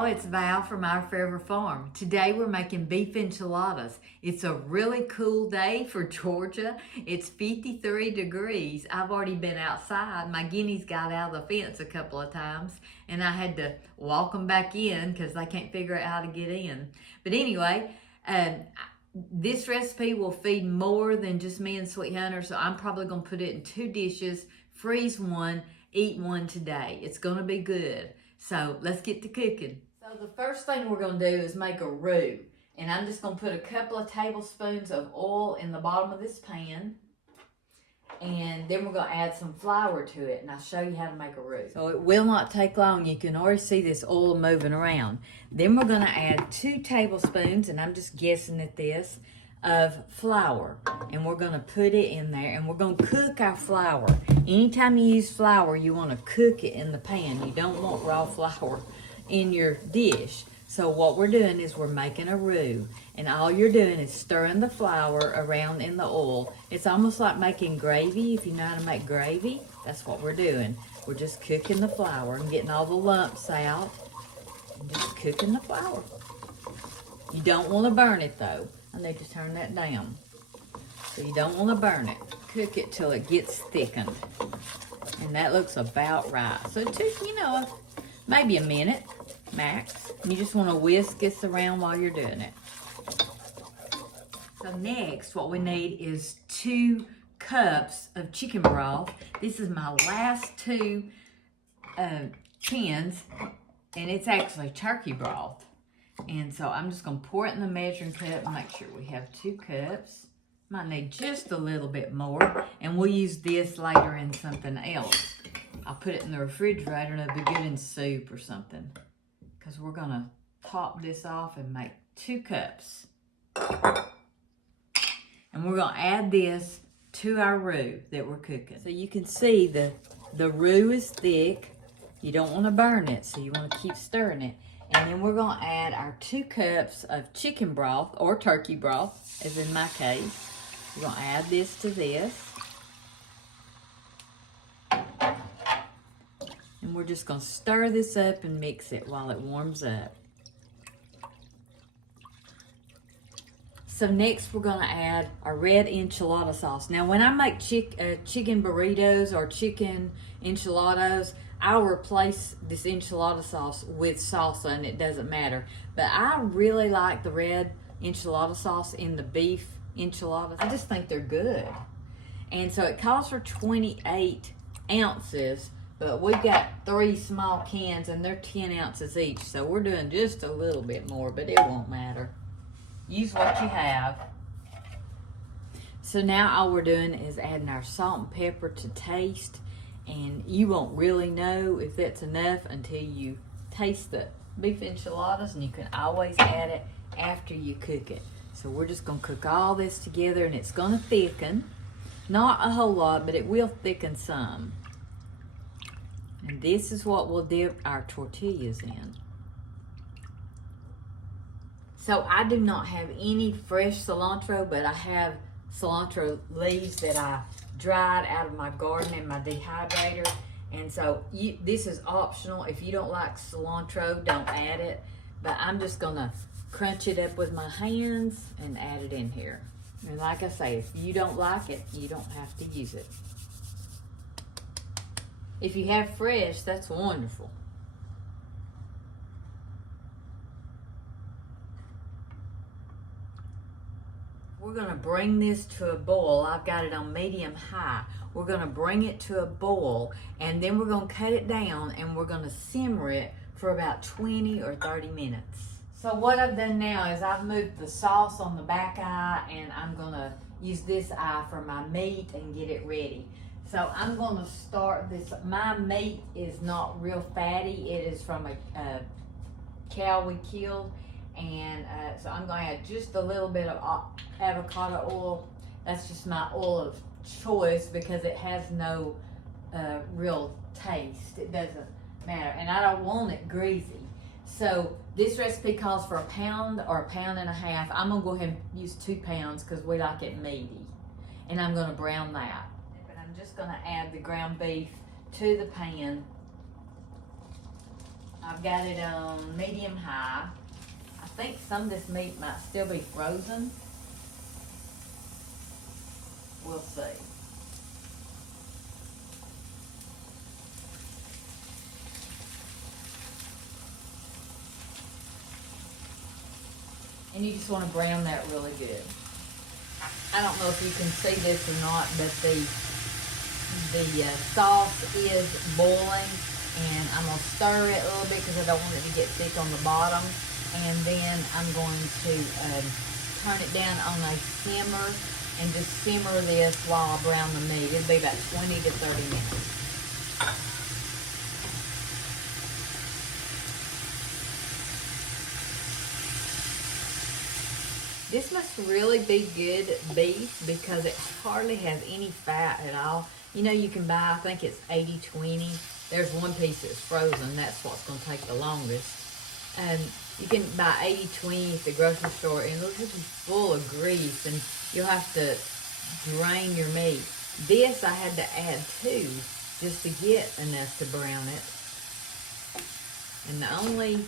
y'all, it's Val from Our Forever Farm. Today we're making beef enchiladas. It's a really cool day for Georgia. It's 53 degrees. I've already been outside. My guineas got out of the fence a couple of times and I had to walk them back in because they can't figure out how to get in. But anyway, this recipe will feed more than just me and Sweet Hunter, so I'm probably going to put it in 2 dishes, freeze one, eat one today. It's going to be good. So let's get to cooking. So the first thing we're going to do is make a roux. And I'm just going to put a couple of tablespoons of oil in the bottom of this pan. And then we're going to add some flour to it. And I'll show you how to make a roux. So it will not take long. You can already see this oil moving around. Then we're going to add 2 tablespoons, and I'm just guessing at this, of flour. And we're going to put it in there. And we're going to cook our flour. Anytime you use flour, you want to cook it in the pan. You don't want raw flour in your dish. So what we're doing is we're making a roux. And all you're doing is stirring the flour around in the oil. It's almost like making gravy. If you know how to make gravy, that's what we're doing. We're just cooking the flour and getting all the lumps out. And just cooking the flour. You don't want to burn it though. I need to turn that down. So you don't want to burn it. Cook it till it gets thickened. And that looks about right. So it took, maybe a minute max. You just want to whisk this around while you're doing it. So next, what we need is 2 cups of chicken broth. This is my last 2 cans, and it's actually turkey broth. And so I'm just going to pour it in the measuring cup and make sure we have 2 cups. Might need just a little bit more, and we'll use this later in something else. I'll put it in the refrigerator and it'll be good in soup or something, because we're going to top this off and make 2 cups. And we're going to add this to our roux that we're cooking. So you can see the roux is thick. You don't want to burn it, so you want to keep stirring it. And then we're going to add our 2 cups of chicken broth, or turkey broth, as in my case. We're going to add this to this. And we're just going to stir this up and mix it while it warms up. So next we're going to add our red enchilada sauce. Now when I make chicken burritos or chicken enchiladas, I'll replace this enchilada sauce with salsa and it doesn't matter. But I really like the red enchilada sauce in the beef enchiladas. I just think they're good. And so it calls for 28 ounces, but we've got 3 small cans and they're 10 ounces each. So we're doing just a little bit more, but it won't matter. Use what you have. So now all we're doing is adding our salt and pepper to taste. And you won't really know if that's enough until you taste the beef enchiladas, and you can always add it after you cook it. So we're just going to cook all this together, and it's going to thicken. Not a whole lot, but it will thicken some. And this is what we'll dip our tortillas in. So I do not have any fresh cilantro, but I have cilantro leaves that I dried out of my garden in my dehydrator. And so this is optional. If you don't like cilantro, don't add it. But I'm just going to crunch it up with my hands and add it in here. And like I say, if you don't like it, you don't have to use it. If you have fresh, that's wonderful. We're going to bring this to a boil. I've got it on medium high. We're going to bring it to a boil, and then we're going to cut it down and we're going to simmer it for about 20 or 30 minutes. So what I've done now is I've moved the sauce on the back eye, and I'm going to use this eye for my meat and get it ready. So I'm going to start this. My meat is not real fatty. It is from a cow we killed. And so I'm going to add just a little bit of avocado oil. That's just my oil of choice because it has no real taste. It doesn't matter. And I don't want it greasy. So this recipe calls for 1 pound or 1.5 pounds. I'm going to go ahead and use 2 pounds because we like it meaty. And I'm going to brown that. But I'm just going to add the ground beef to the pan. I've got it on medium high. I think some of this meat might still be frozen. We'll see. And you just want to brown that really good. I don't know if you can see this or not, but the sauce is boiling, and I'm going to stir it a little bit because I don't want it to get thick on the bottom. And then I'm going to turn it down on a simmer and just simmer this while I brown the meat. It'll be about 20 to 30 minutes. This must really be good beef because it hardly has any fat at all. You know, you can buy, I think it's 80-20. There's one piece that's frozen. That's what's going to take the longest. And you can buy 80-20 at the grocery store, and it'll just be full of grease, and you'll have to drain your meat. This I had to add 2 just to get enough to brown it. And the only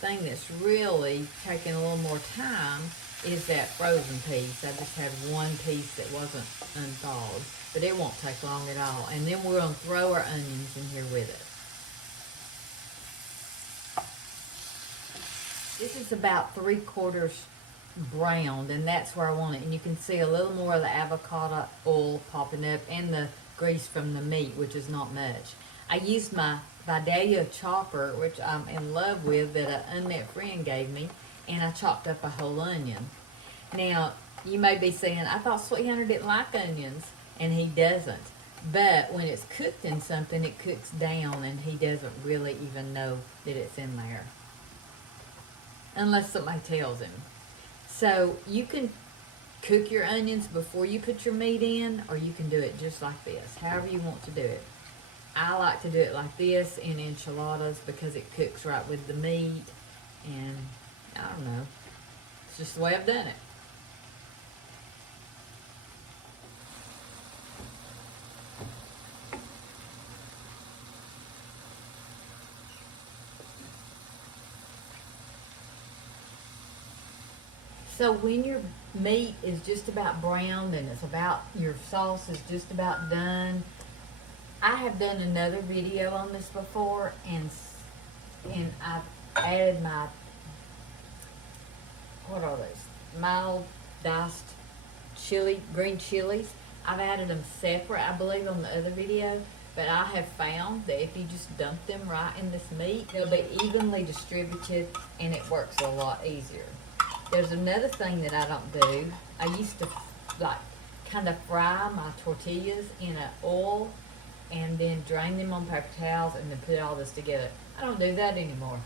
thing that's really taking a little more time is that frozen piece. I just had one piece that wasn't unthawed, but it won't take long at all. And then we're going to throw our onions in here with it. This is about 3/4 browned, and that's where I want it. And you can see a little more of the avocado oil popping up and the grease from the meat, which is not much. I used my Vidalia chopper, which I'm in love with, that an unmet friend gave me, and I chopped up a whole onion. Now, you may be saying, I thought Sweet Hunter didn't like onions, and he doesn't. But when it's cooked in something, it cooks down, and he doesn't really even know that it's in there, unless somebody tells him. So you can cook your onions before you put your meat in, or you can do it just like this, however you want to do it. I like to do it like this in enchiladas because it cooks right with the meat, and I don't know, it's just the way I've done it. So when your meat is just about browned and it's about, your sauce is just about done, I have done another video on this before, and I've added my, what are those? Mild diced green chilies. I've added them separate, I believe, on the other video, but I have found that if you just dump them right in this meat, they'll be evenly distributed, and it works a lot easier. There's another thing that I don't do. I used to like kind of fry my tortillas in an oil and then drain them on paper towels and then put all this together. I don't do that anymore.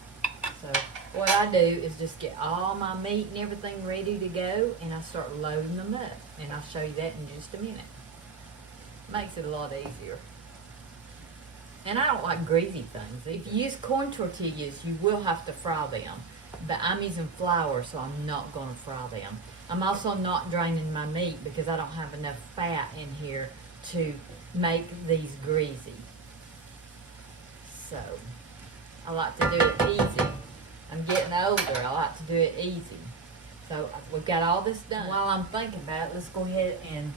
So what I do is just get all my meat and everything ready to go, and I start loading them up. And I'll show you that in just a minute. Makes it a lot easier. And I don't like greasy things. If you use corn tortillas, you will have to fry them. But I'm using flour, so I'm not going to fry them. I'm also not draining my meat because I don't have enough fat in here to make these greasy. So, I like to do it easy. I'm getting older. I like to do it easy. So, we've got all this done. While I'm thinking about it, let's go ahead and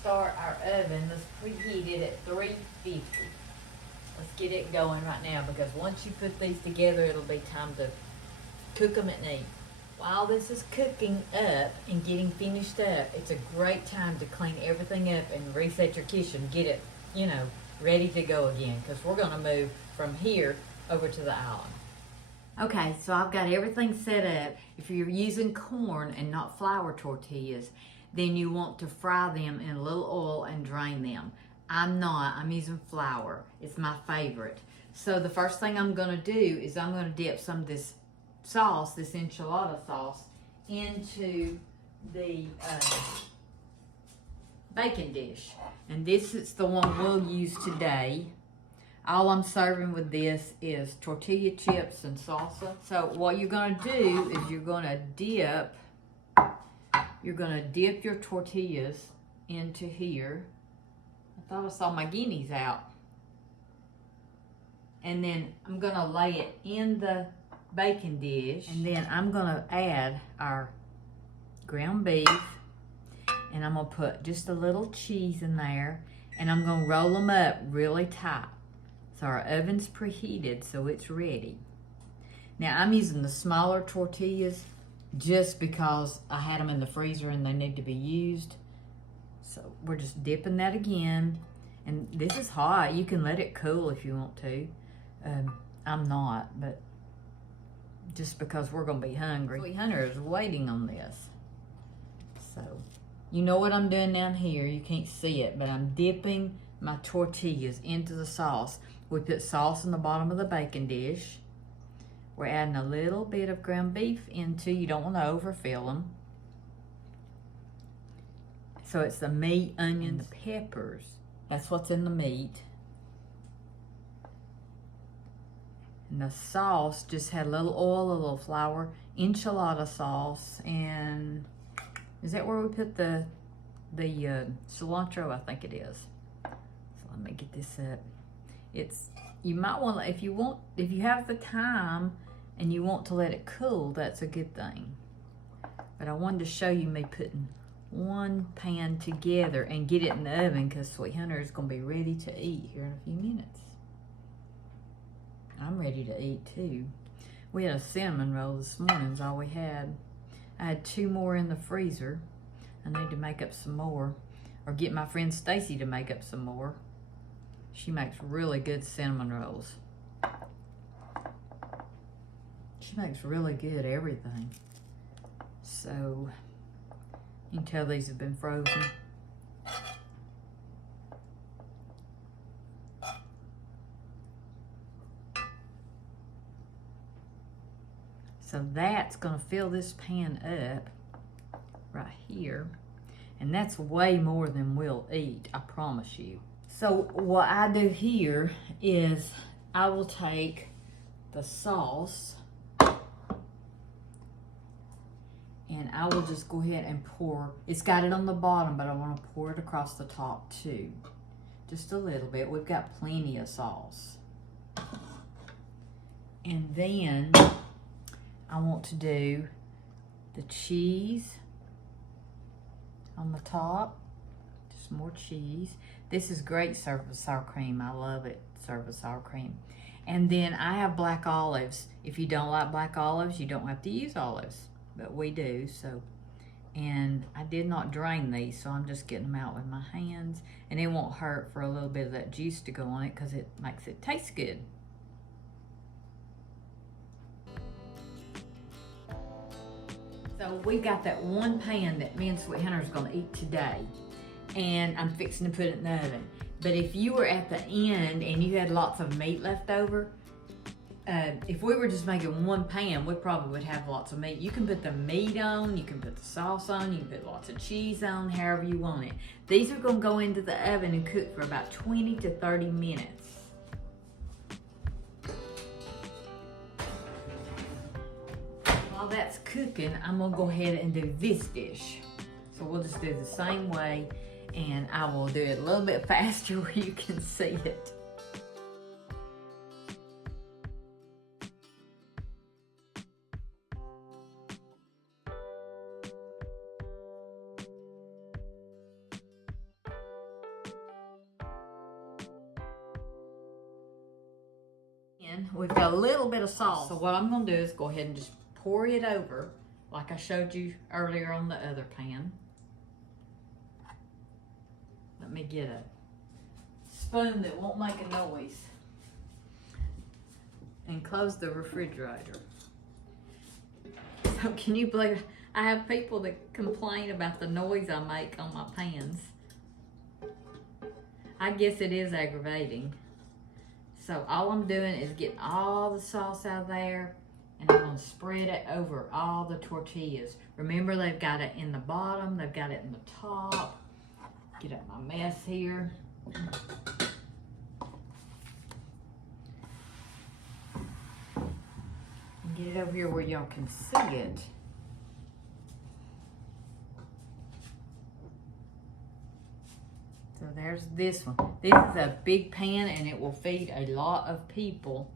start our oven. Let's preheat it at 350. Let's get it going right now, because once you put these together, it'll be time to cook them at night. While this is cooking up and getting finished up, it's a great time to clean everything up and reset your kitchen. Get it, you know, ready to go again, because we're going to move from here over to the island. Okay, so I've got everything set up. If you're using corn and not flour tortillas, then you want to fry them in a little oil and drain them. I'm not. I'm using flour. It's my favorite. So the first thing I'm going to do is I'm going to dip some of this sauce, this enchilada sauce, into the bacon dish. And this is the one we'll use today. All I'm serving with this is tortilla chips and salsa. So what you're going to do is you're going to dip your tortillas into here. I thought I saw my guineas out. And then I'm gonna lay it in the baking dish. And then I'm gonna add our ground beef. And I'm gonna put just a little cheese in there. And I'm gonna roll them up really tight. So our oven's preheated, so it's ready. Now I'm using the smaller tortillas just because I had them in the freezer and they need to be used. So we're just dipping that again. And this is hot. You can let it cool if you want to. I'm not, but just because we're gonna be hungry. Sweet Hunter is waiting on this. So you know what I'm doing down here. You can't see it, but I'm dipping my tortillas into the sauce. We put sauce in the bottom of the baking dish. We're adding a little bit of ground beef into, you don't want to overfill them. So it's the meat, onions, the peppers. That's what's in the meat. And the sauce just had a little oil, a little flour, enchilada sauce, and is that where we put the cilantro? I think it is. So let me get this up. You might want to, if you have the time and you want to let it cool, that's a good thing. But I wanted to show you me putting one pan together and get it in the oven because Sweet Hunter is going to be ready to eat here in a few minutes. I'm ready to eat too. We had a cinnamon roll this morning, is all we had. I had 2 more in the freezer. I need to make up some more, or get my friend Stacy to make up some more. She makes really good cinnamon rolls. She makes really good everything. So, you can tell these have been frozen. So that's gonna fill this pan up right here. And that's way more than we'll eat, I promise you. So what I do here is I will take the sauce and I will just go ahead and pour. It's got it on the bottom, but I want to pour it across the top too. Just a little bit. We've got plenty of sauce. And then I want to do the cheese on the top. Just more cheese. This is great served with sour cream. I love it served with sour cream. And then I have black olives. If you don't like black olives, you don't have to use olives, but we do. So, and I did not drain these, so I'm just getting them out with my hands. And it won't hurt for a little bit of that juice to go on it because it makes it taste good. So we got that one pan that me and Sweet Hunter is gonna eat today. And I'm fixing to put it in the oven. But if you were at the end and you had lots of meat left over, if we were just making one pan, we probably would have lots of meat. You can put the meat on, you can put the sauce on, you can put lots of cheese on, however you want it. These are gonna go into the oven and cook for about 20 to 30 minutes. While that's cooking, I'm gonna go ahead and do this dish. So we'll just do the same way, and I will do it a little bit faster where you can see it. And we've got a little bit of sauce. So what I'm gonna do is go ahead and just pour it over like I showed you earlier on the other pan. Let me get a spoon that won't make a noise. And close the refrigerator. So can you believe, I have people that complain about the noise I make on my pans. I guess it is aggravating. So all I'm doing is getting all the sauce out of there, and I'm gonna spread it over all the tortillas. Remember, they've got it in the bottom, they've got it in the top. Get up my mess here. And get it over here where y'all can see it. So there's this one. This is a big pan and it will feed a lot of people,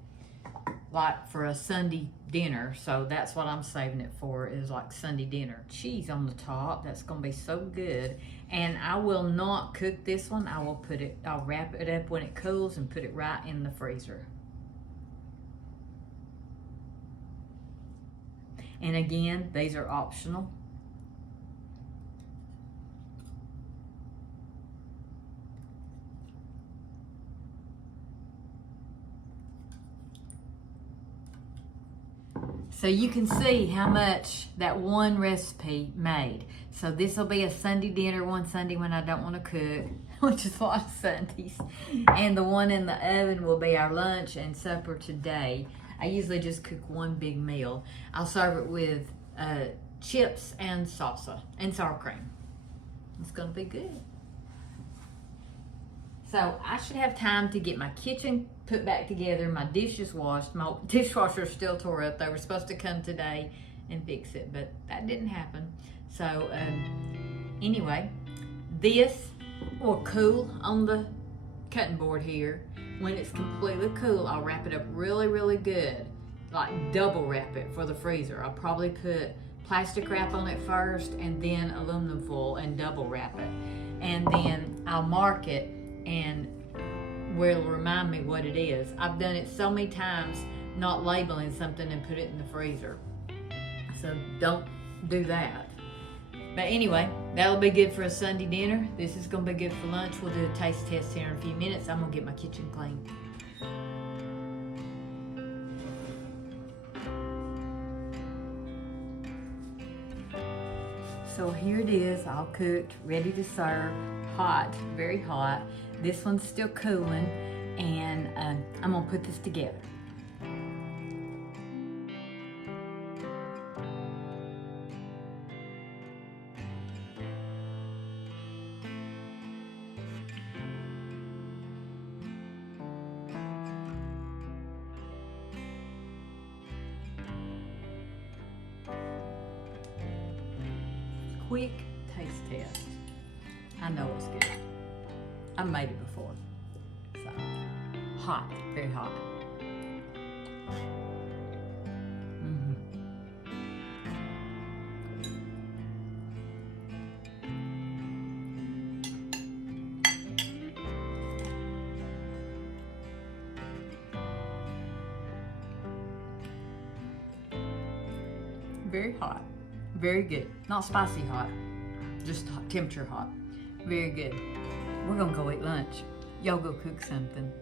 like for a Sunday dinner. So that's what I'm saving it for, is like Sunday dinner. Cheese on the top, that's gonna be so good. And I will not cook this one. I'll wrap it up when it cools and put it right in the freezer. And again, these are optional. So you can see how much that one recipe made. So this will be a Sunday dinner one Sunday when I don't want to cook, which is a lot of Sundays. And the one in the oven will be our lunch and supper today. I usually just cook one big meal. I'll serve it with chips and salsa and sour cream. It's gonna be good. So I should have time to get my kitchen put back together, my dishes washed. My dishwasher still tore up. They were supposed to come today and fix it, but that didn't happen. So anyway, this will cool on the cutting board here. When it's completely cool, I'll wrap it up really, really good. Like double wrap it for the freezer. I'll probably put plastic wrap on it first and then aluminum foil and double wrap it. And then I'll mark it and where it'll remind me what it is. I've done it so many times not labeling something and put it in the freezer. So don't do that. But anyway, that'll be good for a Sunday dinner. This is gonna be good for lunch. We'll do a taste test here in a few minutes. I'm gonna get my kitchen clean. So here it is, all cooked, ready to serve, hot, very hot. This one's still cooling, and I'm gonna put this together. Quick taste test. I know it's good. I've made it before. So, hot, very hot. Very hot. Very good. Not spicy hot, just temperature hot. Very good. We're gonna go eat lunch. Y'all go cook something.